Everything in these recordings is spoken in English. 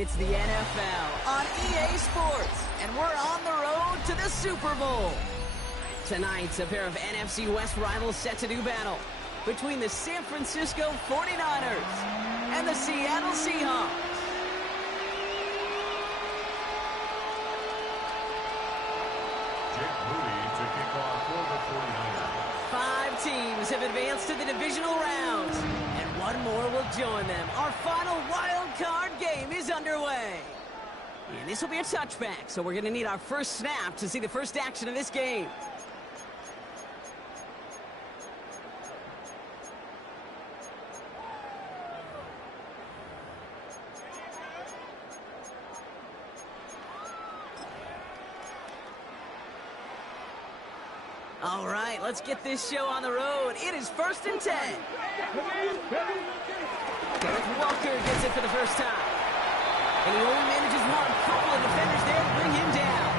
It's the NFL on EA Sports, and we're on the road to the Super Bowl. Tonight's a pair of NFC West rivals set to do battle between the San Francisco 49ers and the Seattle Seahawks. Five teams have advanced to the divisional rounds, and one more will join them. Our final wild card game is underway. And this will be a touchback, so we're going to need our first snap to see the first action of this game. All right, let's get this show on the road. It is 1st and 10. Walker gets it for the first time. And he only manages one. Couple of defenders there to bring him down.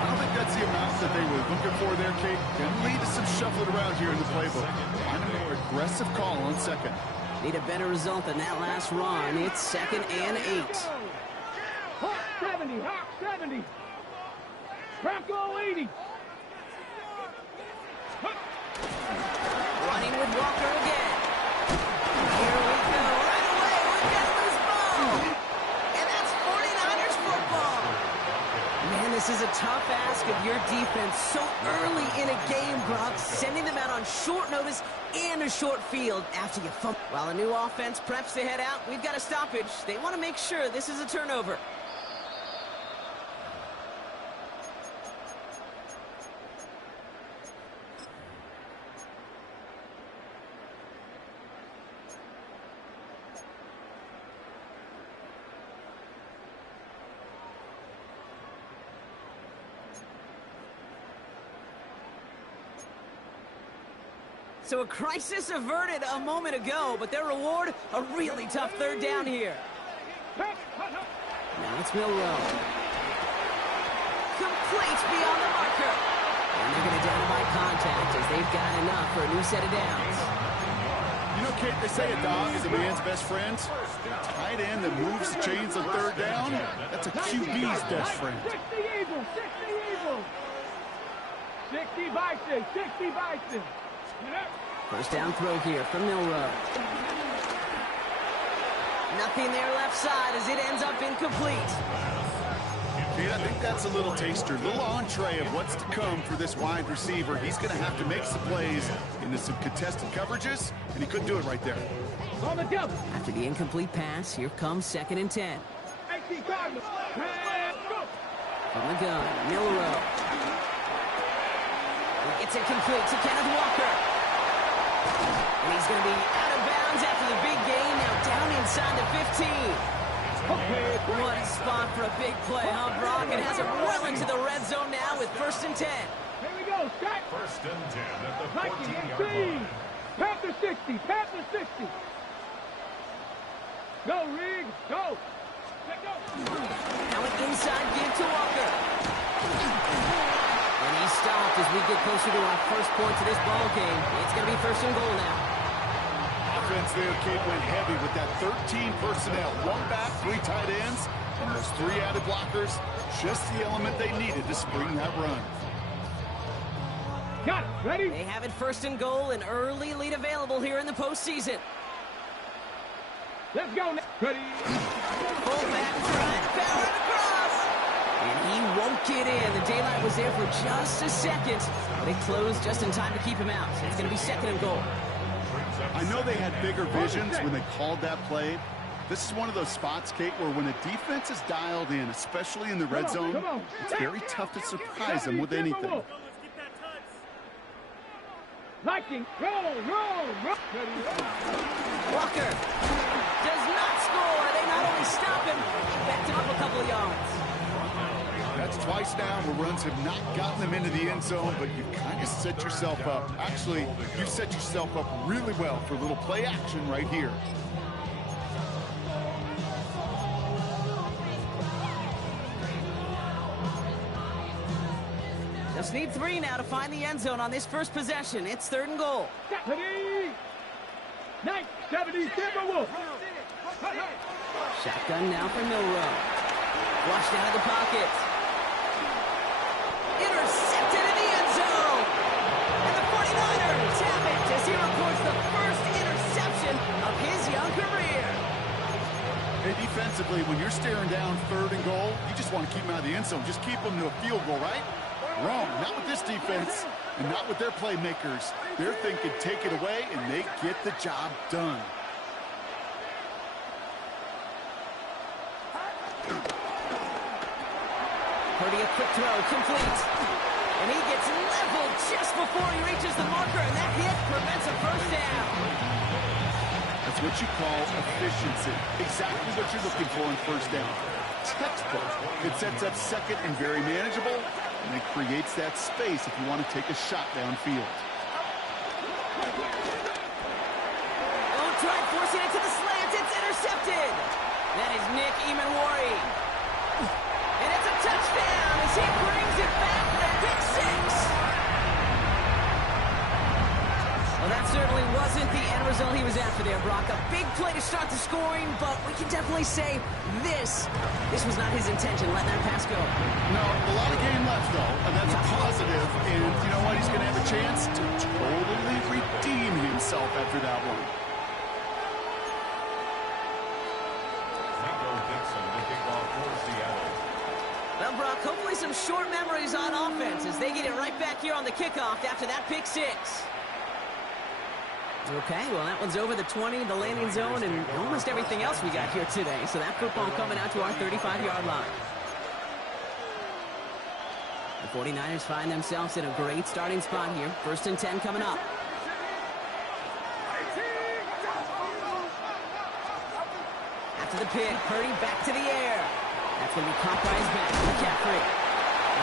I don't think that's the amount that they were looking for there, Kate. Can lead to some shuffling around here in the playbook. Find a more aggressive call on second. Need a better result than that last run. It's 2nd and 8. Hawk 70, Hawk 70. Bronco 80. Running with Walker again. Here we go. Right away, we've got a loose ball. And that's 49ers football. Man, this is a tough ask of your defense so early in a game, Brock. Sending them out on short notice and a short field after you fumble. While a new offense preps to head out, we've got a stoppage. They want to make sure this is a turnover. So a crisis averted a moment ago, but their reward, a really tough third down here. Now it's Milrow. Complete beyond the marker. And they're going to down by contact as they've got enough for a new set of downs. You know, Kate, they say a dog is a man's best friend. A tight end that moves the chains on third down, that's a QB's best friend. 60 Eagles, 60 Eagles. 60 Bison, 60 Bison. First down throw here from Milrow. Nothing there left side as it ends up incomplete. Kate, I think that's a little taster, a little entree of what's to come for this wide receiver. He's going to have to make some plays into some contested coverages, and he couldn't do it right there. On the double. After the incomplete pass, here comes 2nd and 10. From the gun, Milrow. It's incomplete to Kenneth Walker. And he's going to be out of bounds after the big gain. Now down inside the 15. What a spot for a big play, huh, Brock? It has him well into the red zone now with 1st and 10. Here we go, Scott. 1st and 10 at the 14-yard line. Panther 60, Panther 60. Go, Riggs, go. Let go. Now an inside give to Walker. And he's stopped as we get closer to our first point to this ball game. It's going to be 1st and goal now. Offense there, Kate, went heavy with that 13 personnel. One back, 3 tight ends, and those 3 added blockers. Just the element they needed to spring that run. Got it. Ready? They have it 1st and goal, an early lead available here in the postseason. Let's go. Ready? Fullback front, power across. And he won't get in. The daylight was there for just a second, but it closed just in time to keep him out. It's going to be 2nd and goal. I know they had bigger visions when they called that play. This is one of those spots, Kate, where when a defense is dialed in, especially in the red zone, it's very tough to surprise them with anything. Liking, roll. Walker does not score. They not only stop him, backed him up a couple of yards. That's twice now where runs have not gotten them into the end zone, but you've kind of set yourself up. Actually, you've set yourself up really well for a little play action right here. Just need 3 now to find the end zone on this first possession. It's 3rd and goal. 70, 70 Timberwolves. Shotgun now for Milrow. Flushed out of the pocket. Intercepted in the end zone. And the 49ers have it as he records the first interception of his young career. Hey, defensively, when you're staring down 3rd and goal, you just want to keep them out of the end zone. Just keep them to a field goal, right? Wrong. Not with this defense and not with their playmakers. They're thinking take it away, and they get the job done. Purdy, a quick throw, complete. And he gets leveled just before he reaches the marker, and that hit prevents a first down. That's what you call efficiency. Exactly what you're looking for in first down. Textbook. It sets up 2nd and very manageable, and it creates that space if you want to take a shot downfield. Oh, tried forcing it to the slant. It's intercepted. That is Nick Emanwari. And it's a touchdown as he brings it back for the pick 6. Well, that certainly wasn't the end result he was after there, Brock. A big play to start the scoring, but we can definitely say this was not his intention, letting that pass go. No, a lot of game left, though, and that's a positive. And you know what? He's going to have a chance to totally redeem himself after that one. Well, Brock, hopefully some short memories on offense as they get it right back here on the kickoff after that pick 6. Okay, well, that one's over the 20, the landing zone, and almost everything else we got here today. So that football coming out to our 35-yard line. The 49ers find themselves in a great starting spot here. 1st and 10 coming up. After the pick, Purdy back to the air. That's going to be caught by his back. McCaffrey.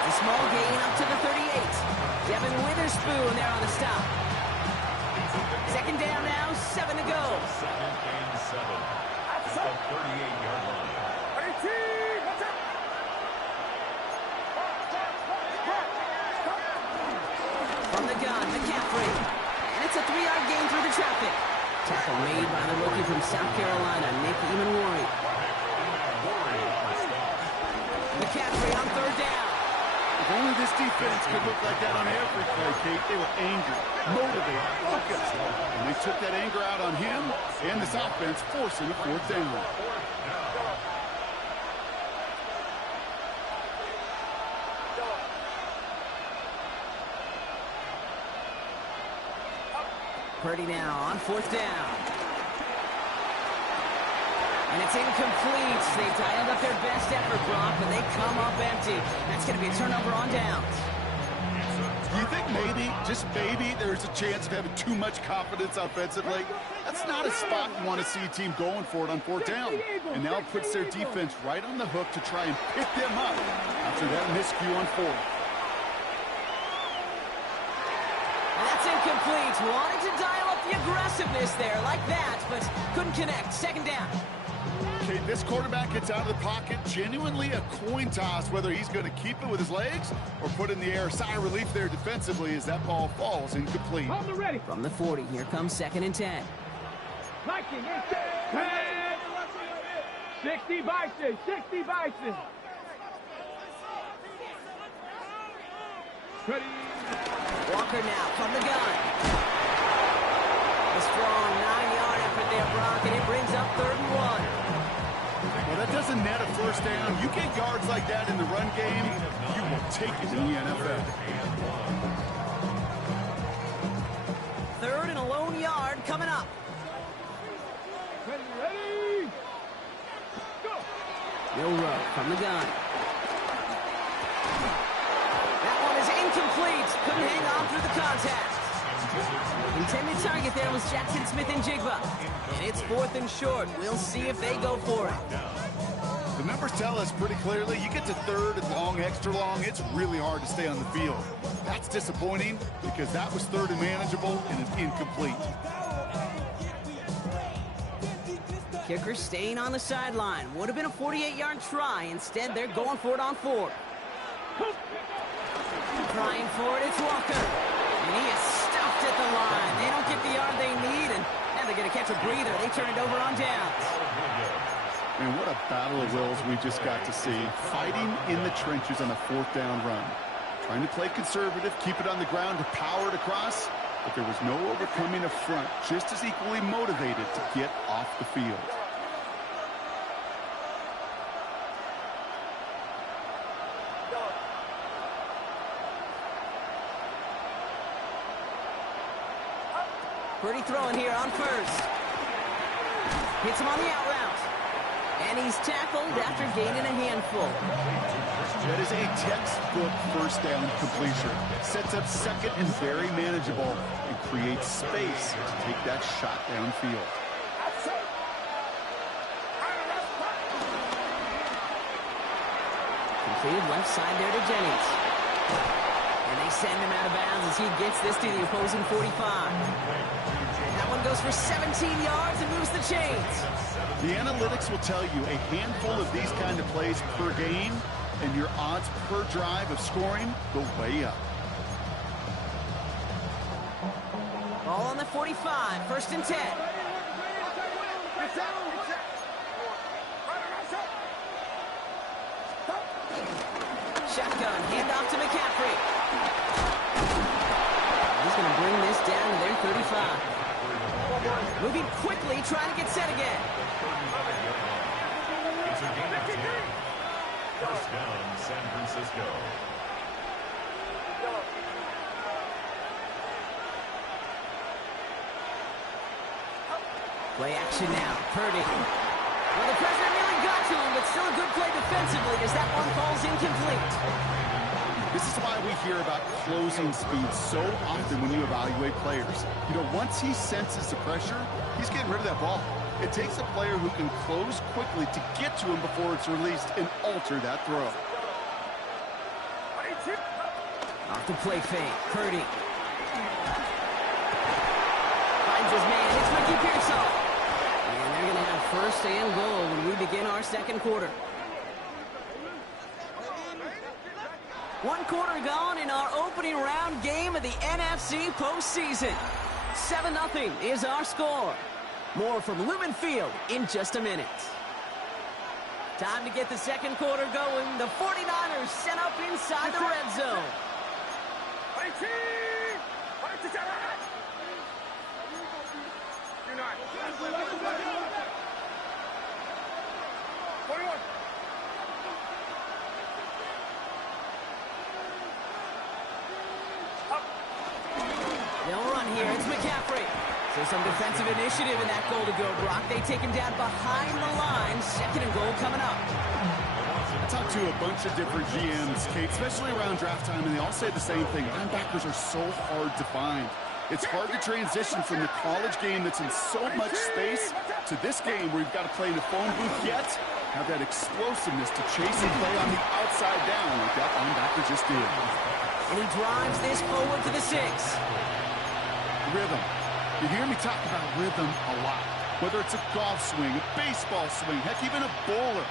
It's a small gain up to the 38. Devin Witherspoon there on the stop. 2nd down now, 7 to go. 2nd and 7. That's the 38-yard line. From the gun, McCaffrey. And it's a 3-yard gain through the traffic. Tackle made by the rookie from South Carolina, Nick Emanwari. McCaffrey on 3rd down. If only this defense could look like that on every play, Kate. They were angry, motivated, focused. And they took that anger out on him and this offense, forcing a 4th down. Purdy now on 4th down. And it's incomplete. They dialed up their best effort, Brock, but they come up empty. That's going to be a turnover on downs. Do you think maybe, just maybe, there's a chance of having too much confidence offensively? That's not a spot you want to see a team going for it on 4th down. And now it puts their defense right on the hook to try and pick them up after that miscue on 4th. And that's incomplete. Wanted to dial up the aggressiveness there like that, but couldn't connect. 2nd down. Okay, this quarterback gets out of the pocket, genuinely a coin toss whether he's going to keep it with his legs or put it in the air. Sigh of relief there defensively as that ball falls incomplete. From the 40, here comes 2nd and 10. 60 Bison, 60 Bison. Ready. Walker now from the gun. A strong 9-yard effort there, Brock, and it brings up 3rd and 1. Well, that doesn't net a 1st down. You get yards like that in the run game, you will take it in the NFL. 3rd and a lone yard coming up. Ready. Go. Milrow from the gun. That one is incomplete. Couldn't hang on through the contact. Intended target there was Jackson Smith-Njigba. And it's 4th and short. We'll see if they go for it. The numbers tell us pretty clearly, you get to 3rd and long, extra long, it's really hard to stay on the field. That's disappointing because that was 3rd and manageable and it's incomplete. Kicker staying on the sideline. Would have been a 48-yard try. Instead, they're going for it on 4th. Trying for it, it's Walker. And he is stuffed at the line. They don't get the yard they need, and now they're going to catch a breather. They turn it over on downs. And what a battle of wills we just got to see. Fighting in the trenches on a 4th down run. Trying to play conservative, keep it on the ground to power it across. But there was no overcoming a front, just as equally motivated to get off the field. Purdy throwing here on first. Hits him on the out route. And he's tackled after gaining a handful. That is a textbook first down completion. Sets up second and very manageable and creates space to take that shot downfield. Completed left side there to Jennings. And they send him out of bounds as he gets this to the opposing 45. And that one goes for 17 yards and moves the chains. The analytics will tell you a handful of these kind of plays per game, and your odds per drive of scoring go way up. Ball on the 45, 1st and 10. Shotgun, handoff to McCaffrey. He's going to bring this down to their 35. Moving quickly, trying to get set again. It's a gain of 10. First down, San Francisco. Play action now. Purdy. Well, the pressure nearly got to him, but still a good play defensively as that one falls incomplete. This is why we hear about closing speed so often when you evaluate players. You know, once he senses the pressure, he's getting rid of that ball. It takes a player who can close quickly to get to him before it's released and alter that throw. Off the play fake. Purdy. Finds his man. It's Ricky Pearsall. And they're going to have 1st and goal when we begin our 2nd quarter. 1 quarter gone in our opening round game of the NFC postseason. 7-0 is our score. More from Lumen Field in just a minute. Time to get the 2nd quarter going. The 49ers set up inside the red zone. They'll run here. It's McCaffrey. So some defensive initiative in that goal to go, Brock. They take him down behind the line. 2nd and goal coming up. I talked to a bunch of different GMs, Kate, especially around draft time, and they all say the same thing. Linebackers are so hard to find. It's hard to transition from the college game that's in so much space to this game where you've got to play in the phone booth yet have that explosiveness to chase and play on the outside down like that linebacker just did. And he drives this forward to the 6. Rhythm. You hear me talk about rhythm a lot. Whether it's a golf swing, a baseball swing, heck, even a bowler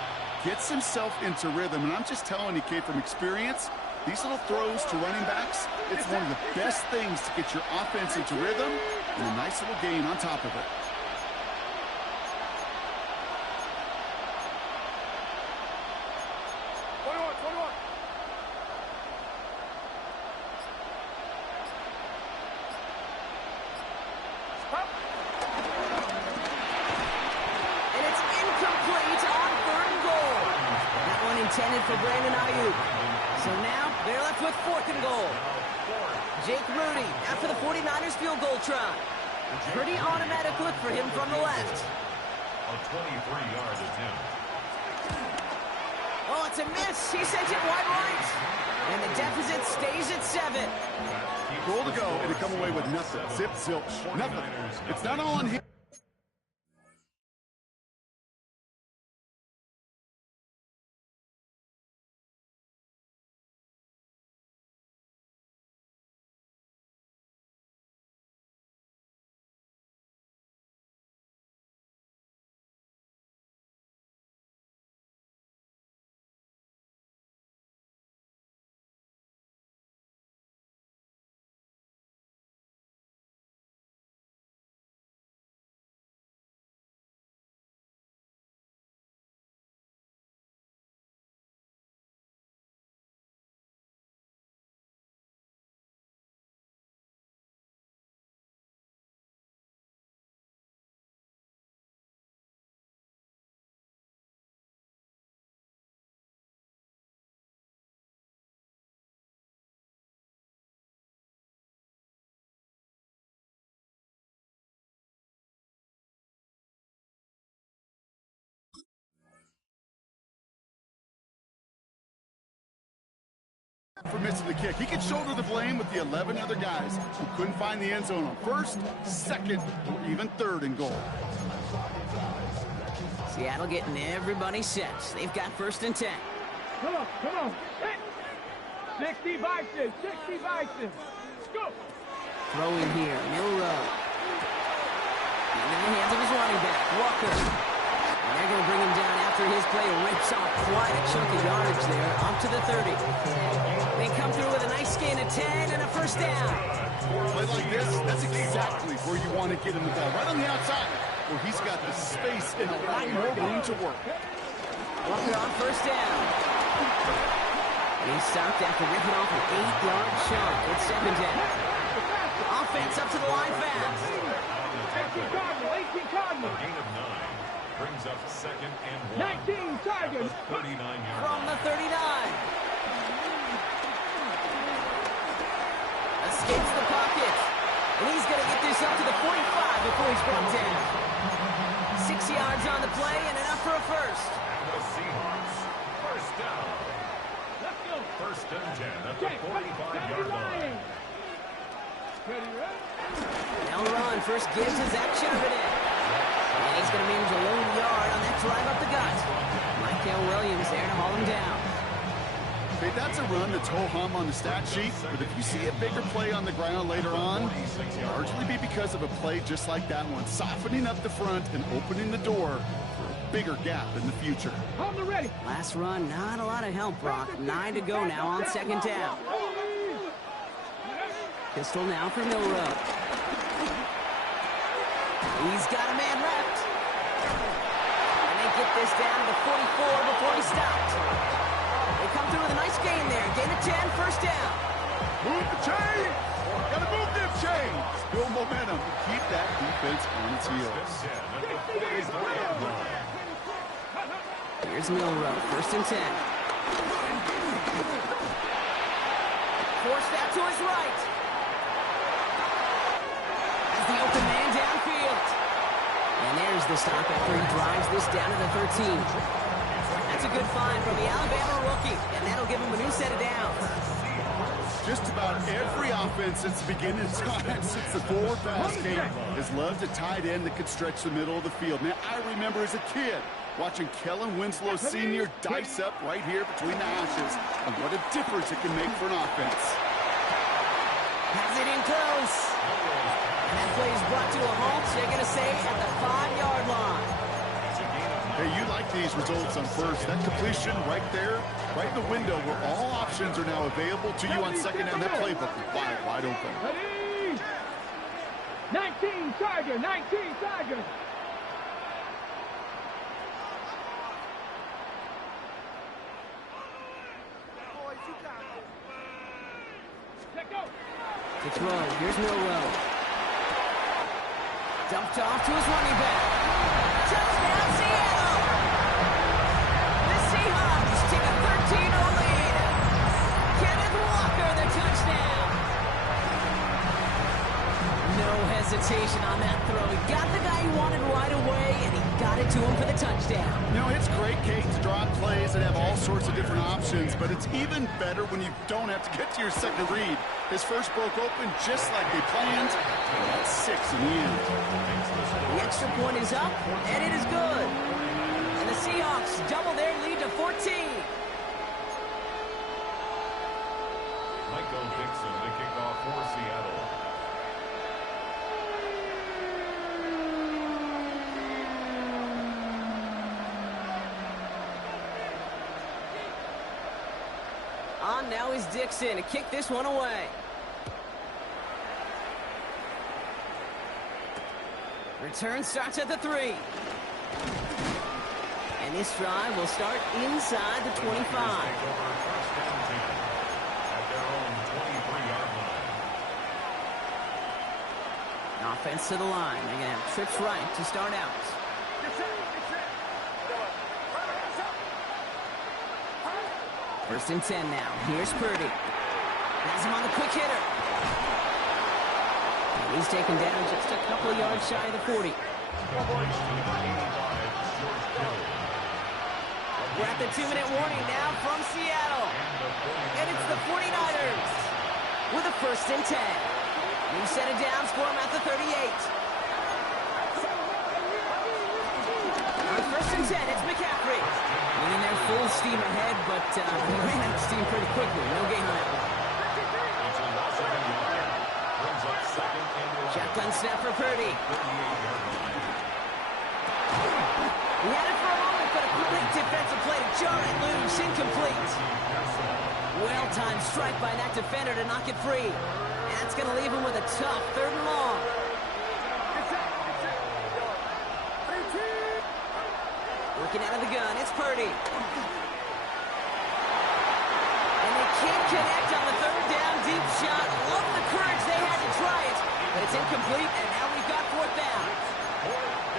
gets himself into rhythm. And I'm just telling you, Kate, from experience, these little throws to running backs, it's one of the best things to get your offense into rhythm and a nice little gain on top of it. Intended for Brandon Ayuk. So now they're left with 4th and goal. Jake Moody after the 49ers field goal try. Pretty automatic look for him from the left. A 23-yard attempt. Oh, it's a miss. He sent it wide right. And the deficit stays at 7. Goal to go, and to come away with nothing. Zip, zilch, nothing. It's not all on him. For missing the kick. He can shoulder the blame with the 11 other guys who couldn't find the end zone on first, second, or even third and goal. Seattle getting everybody set. They've got 1st and 10. Come on. 60 Bison, 60 Bison. Go. Throw in here, Milrow. In the hands of his running back, Walker. And they're going to bring him down after his play rips off quite a chunk of yardage there, up to the 30. They come through with a nice gain of 10 and a 1st down. Play like this, that's exactly where you want to get him the ball, right on the outside, where he's got the space and a lot more room to work. Walker on 1st down. He's stopped after ripping off an 8-yard chunk. It's 2nd down. Offense up to the line fast. 18 Cardinal. A gain of 9 brings up 2nd and 1. 19 Tigers. 39-yard From the 39. Escapes the pocket. And he's going to get this up to the 45 before he's brought down. 6 yards on the play and enough for a 1st. The Seahawks. 1st down. Let's go. 1st and 10 at the 45-yard line. Now run. First gives to Zach Sheridan. And he's going to manage a lone yard on that drive up the gut. Michael Williams there to haul him down. Hey, that's a run that's ho-hum on the stat sheet, but if you see a bigger play on the ground later on, largely be because of a play just like that one, softening up the front and opening the door for a bigger gap in the future. Hold the ready. Last run, not a lot of help, Brock. 9 to go now on 2nd down. Pistol now for Milrow. He's got a man left. And they get this down to the 44 before he stopped. They come through with a nice gain there. Gain of 10, 1st down. Move the chain! Gotta move them chains! Build momentum to keep that defense on its heels. Here's Milrow, 1st and 10. Forced out to his right. As the open man downfield. And there's the stop after he drives this down to the 13. That's a good find from the Alabama rookie, and that'll give him a new set of downs. Just about every offense since the beginning of time, since the forward pass game, has loved a tight end that could stretch the middle of the field. Man, I remember as a kid watching Kellen Winslow Sr. dice up right here between the hashes, and what a difference it can make for an offense. Has it in close. And that play is brought to a halt, they're going to say, at the 5-yard line. Hey, you like these results on first. That completion right there, right in the window where all options are now available to you on 2nd down. That playbook is wide open. Ready. 19 Tiger, 19 Tiger. To throw. Here's Milrow. Dumped off to his running back. Touchdown, Seattle! The Seahawks take a 13-0 lead. Kenneth Walker, the touchdown. No hesitation on that throw. He got the guy he wanted right away, and he got it to him for the touchdown. You know, it's great, Kate, to draw plays that have all sorts of different options, but it's even better when you don't have to get to your second read. His first broke open just like they planned, and that's 6 in the end. The extra point is up, and it is good. And the Seahawks double their lead to 14. Michael Dixon, the kickoff for Seattle. On now is Dixon to kick this one away. Return starts at the 3. And this drive will start inside the 25. Offense to the line. They're going to have trips right to start out. First and 10 now. Here's Purdy. Has him on the quick hitter. And he's taken down just a couple of yards shy of the 40. We're at the 2-minute warning now from Seattle. And it's the 49ers with a 1st and 10. New set of downs for them at the 38. On 1st and 10, it's McCaffrey. Winning their full steam ahead, but he ran out of steam pretty quickly. No gain on that one. Shotgun snap for Purdy. He had it for a moment, but a quick defensive play to jar it loose. Incomplete. Well-timed strike by that defender to knock it free. And that's going to leave him with a tough 3rd and long. Working out of the gun, it's Purdy. And they can't connect on the 3rd down deep shot. Love the courage they had to try it, but it's incomplete, and now we've got 4th down.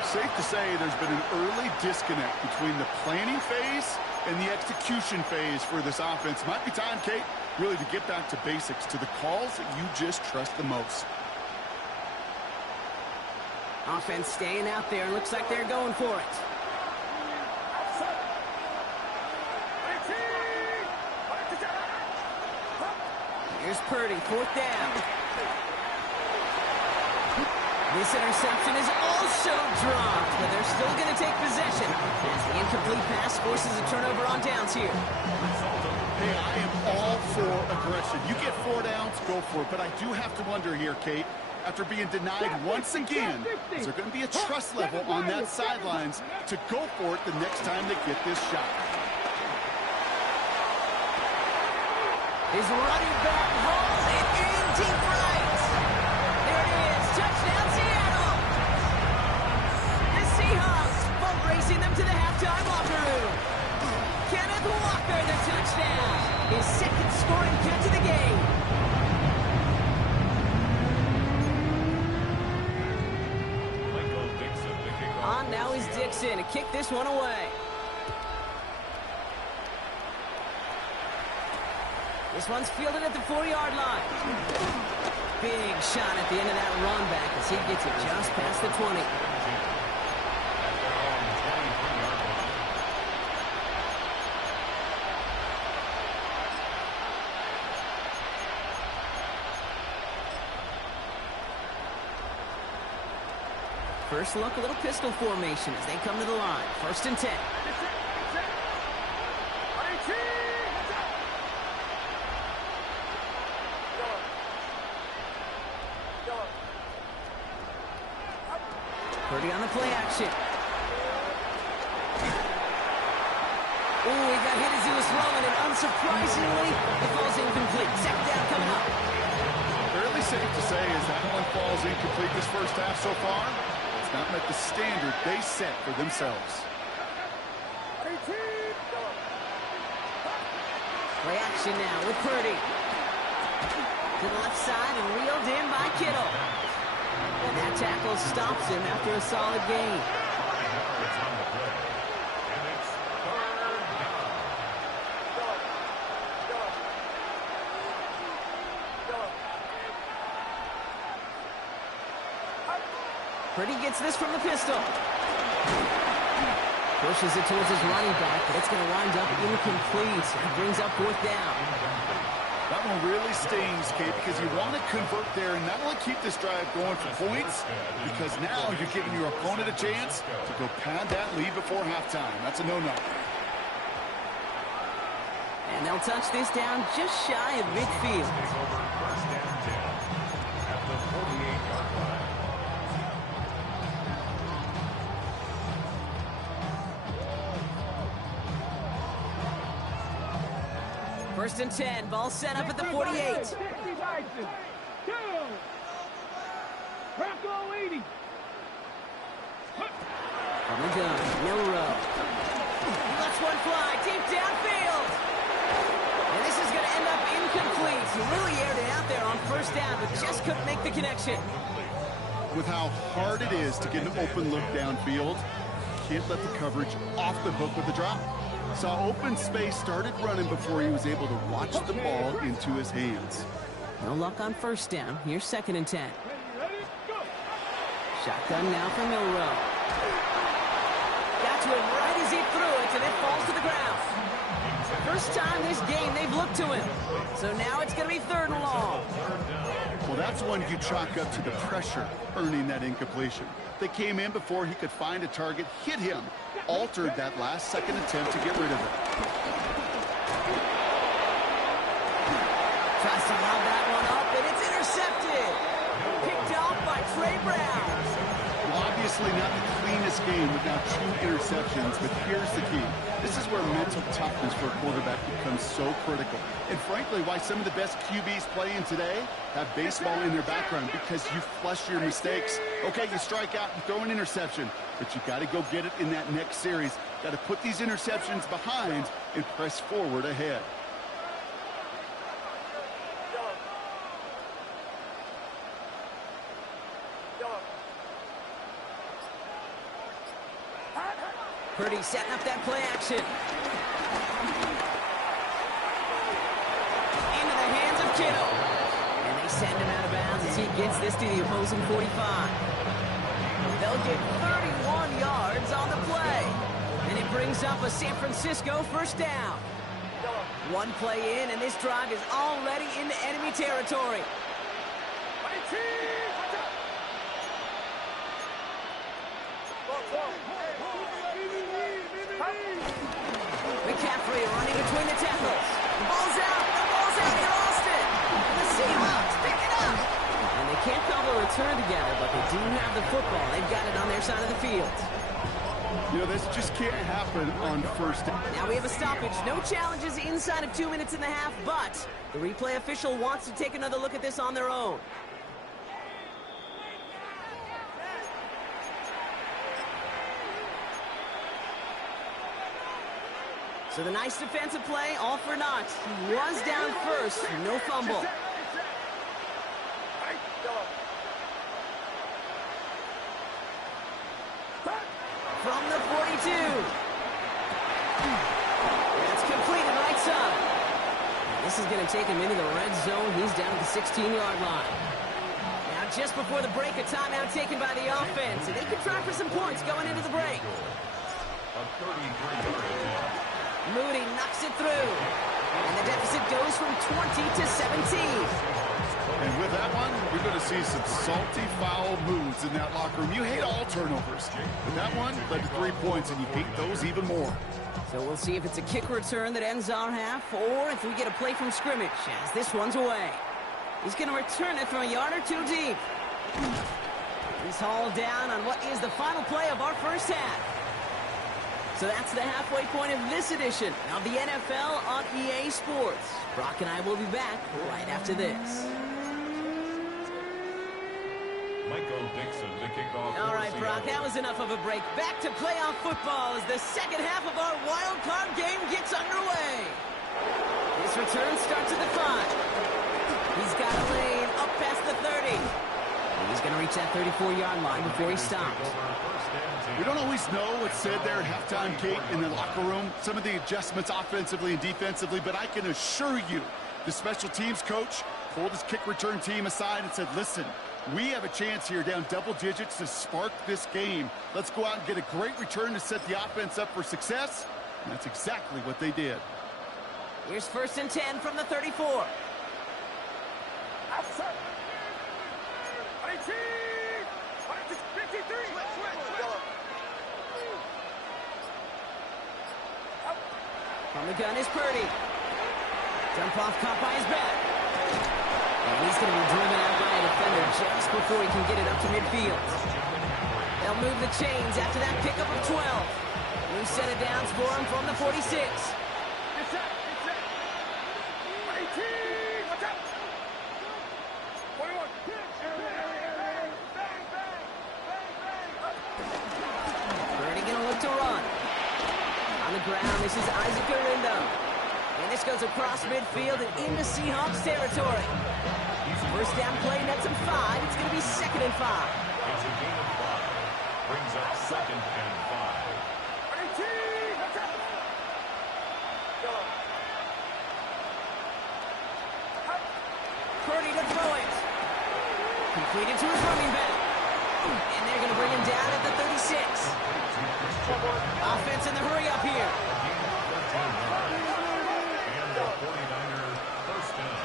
Safe to say there's been an early disconnect between the planning phase and the execution phase for this offense. Might be time, Kate, really to get back to basics, to the calls that you just trust the most. Offense staying out there. Looks like they're going for it. Here's Purdy, 4th down. This interception is also dropped, but they're still going to take possession as the incomplete pass forces a turnover on downs here. Hey, I am all for aggression. You get 4 downs, go for it. But I do have to wonder here, Kate, after being denied once again, is there going to be a trust level on that sidelines to go for it the next time they get this shot? His running back hauls it in deep right. There it is. Touchdown, Seattle. The Seahawks boat racing them to the halftime locker room. Kenneth Walker, the touchdown. His 2nd scoring catch of the game. On now is Dixon to kick this one away. This one's fielded at the 4-yard line. Big shot at the end of that run back as he gets it just past the 20. First look, a little pistol formation as they come to the line. 1st and 10. Purdy on the play action. Ooh, he got hit as he was throwing it. Unsurprisingly, it falls incomplete. 2nd down coming up. Fairly safe to say as that one falls incomplete this first half so far, it's not met the standard they set for themselves. Play action now with Purdy. To the left side and reeled in by Kittle. And that tackle stops him after a solid gain. Purdy gets this from the pistol. Pushes it towards his running back, but it's going to wind up incomplete. That brings up 4th down. That one really stings, Kate, because you want to convert there and not only keep this drive going for points, because now you're giving your opponent a chance to go pad that lead before halftime. That's a no-no. And they'll touch this down just shy of midfield. First and 10 at the 48-yard line. 1st and 10, ball set up at the 48. 60 Bison. 2. Bronco 80. From the gun, Milrow. He lets one fly deep downfield. And this is going to end up incomplete. He really aired it out there on 1st down, but just couldn't make the connection. With how hard it is to get an open look downfield, can't let the coverage off the hook with the drop. Saw open space, started running before he was able to watch the ball into his hands. No luck on 1st down. Here's 2nd and 10. Shotgun now for Milrow. Got to him right as he threw it. and it falls to the ground. First time this game they've looked to him. So now it's going to be 3rd and long. Well, that's one you chalk up to the pressure earning that incompletion. They came in before he could find a target, hit him, altered that last-second attempt to get rid of it. Tries to lob that one up, and it's intercepted. Picked off by Trey Brown. Well, obviously not the cleanest game with now 2 interceptions, but here's the key. This is where mental toughness for a quarterback becomes so critical. And frankly, why some of the best QBs playing today have baseball in their background, because you flush your mistakes. Okay, you strike out, you throw an interception, but you got to go get it in that next series. Got to put these interceptions behind and press forward ahead. Purdy setting up that play action. Into the hands of Kittle. And they send him out of bounds as he gets this to the opposing 45. They'll get 31 yards on the play. And it brings up a San Francisco 1st down. One play in, and this drive is already into enemy territory. McCaffrey running between the tackles. The ball's out. They lost it. And the Seahawks pick it up. And they can't cobble a return together, but they do have the football. They've got it on their side of the field. You know, this just can't happen on 1st down. Now we have a stoppage. No challenges inside of 2 minutes and a half, but the replay official wants to take another look at this on their own. So the nice defensive play, all for naught. He was down first, no fumble. From the 42. That's completed right side. This is going to take him into the red zone. He's down at the 16-yard line. Now just before the break, a timeout taken by the offense. And they can try for some points going into the break. A 33-yard attempt. Moody knocks it through. And the deficit goes from 20 to 17. And with that one, you're going to see some salty, foul moves in that locker room. You hate all turnovers. But that one led to 3 points, and you hate those even more. So we'll see if it's a kick return that ends our half, or if we get a play from scrimmage, as this one's away. He's going to return it from a yard or 2 deep. He's hauled down on what is the final play of our first half. So that's the halfway point of this edition of the NFL on EA Sports. Brock and I will be back right after this. Michael Dixon to kick off. All right, Brock, that was enough of a break. Back to playoff football as the second half of our wild card game gets underway. This return starts at the 5. He's got a lane up past the 30. He's going to reach that 34-yard line before he stops. We don't always know what's said there at halftime, Kate, in the locker room. Some of the adjustments offensively and defensively, but I can assure you the special teams coach pulled his kick return team aside and said, listen, we have a chance here down double digits to spark this game. Let's go out and get a great return to set the offense up for success. And that's exactly what they did. Here's 1st and 10 from the 34. From the gun is Purdy. Jump off caught by his back. And he's going to be driven out by a defender just before he can get it up to midfield. They'll move the chains after that pickup of 12. New set of downs for him from the 46. Purdy going to look to run. On the ground, this is Isaac Arindo. And this goes across midfield and into Seahawks territory. First down play, nets him 5. It's going to be 2nd and 5. It's a gain of 5. Brings up 2nd and 5. Purdy to throw it. Completed to his running back. And they're going to bring him down at the 36. Offense in the hurry up here. And the 49er first down.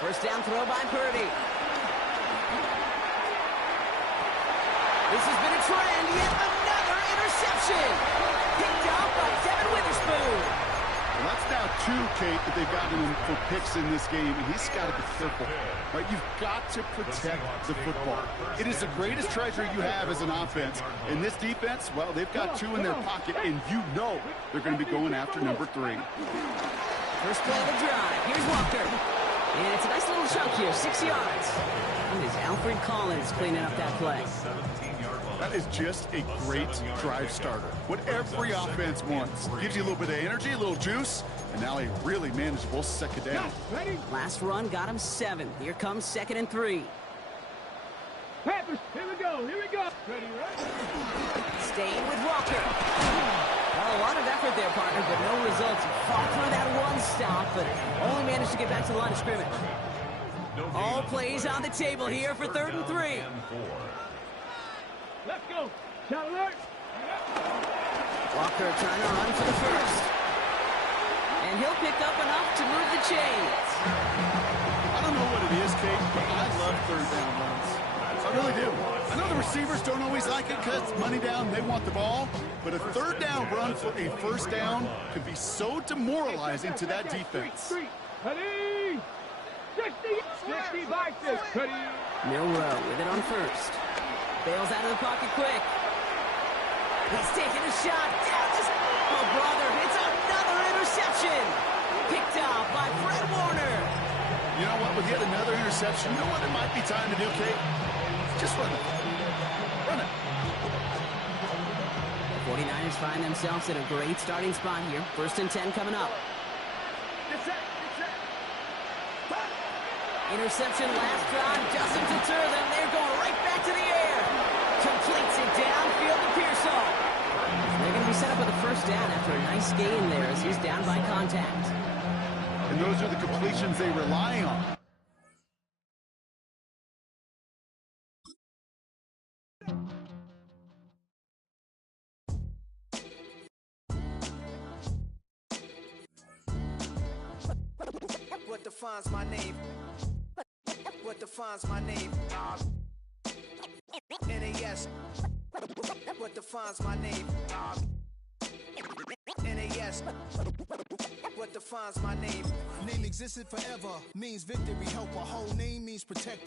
First down throw by Purdy. This has been a trend. Yet another interception. Picked off by Devin Witherspoon. Well, that's now 2, Kate, that they've gotten him for picks in this game, and he's got to be careful. Right? You've got to protect the football. It is the greatest treasure you have as an offense. In this defense, well, they've got 2 in their pocket, and you know they're going to be going after number 3. First play of the drive. Here's Walker. And it's a nice little chunk here, 6 yards. And is Alfred Collins cleaning up that play. That is just a great drive starter. What every offense wants. Gives you a little bit of energy, a little juice, and now a really manageable second down. Last run got him 7. Here comes 2nd and 3. Panthers, here we go, here we go. Ready, right? Staying with Walker. Well, a lot of effort there, partner, but no results. Fought through that one stop, but only managed to get back to the line of scrimmage. All plays on the table here for 3rd and 3. Let's go. Shot alert. Walker trying to run for the first. And he'll pick up enough to move the chains. I don't know what it is, Kate, but I love 3rd down runs. I really do. I know the receivers don't always like it because money down, they want the ball. But a 3rd down run for a first down could be so demoralizing to that defense. Ready? 60 by 6. Ready? Milrow with it on first. Bails out of the pocket quick. He's taking a shot down this. Oh, brother, it's another interception. Picked off by Fred Warner. You know what? With yet another interception, you know what it might be time to do, Kate? Just run it. Run it. The 49ers find themselves in a great starting spot here. 1st and 10 coming up. Interception last drive doesn't deter them. They're going right back to the air. Completes it downfield to Pearsall. They're going to be set up with a first down after a nice gain there as he's down by contact. And those are the completions they rely on. What defines my name? What defines my name? NAS. What defines my name? NAS. What defines my name? Name existed forever, means victory, help. A whole name means protector.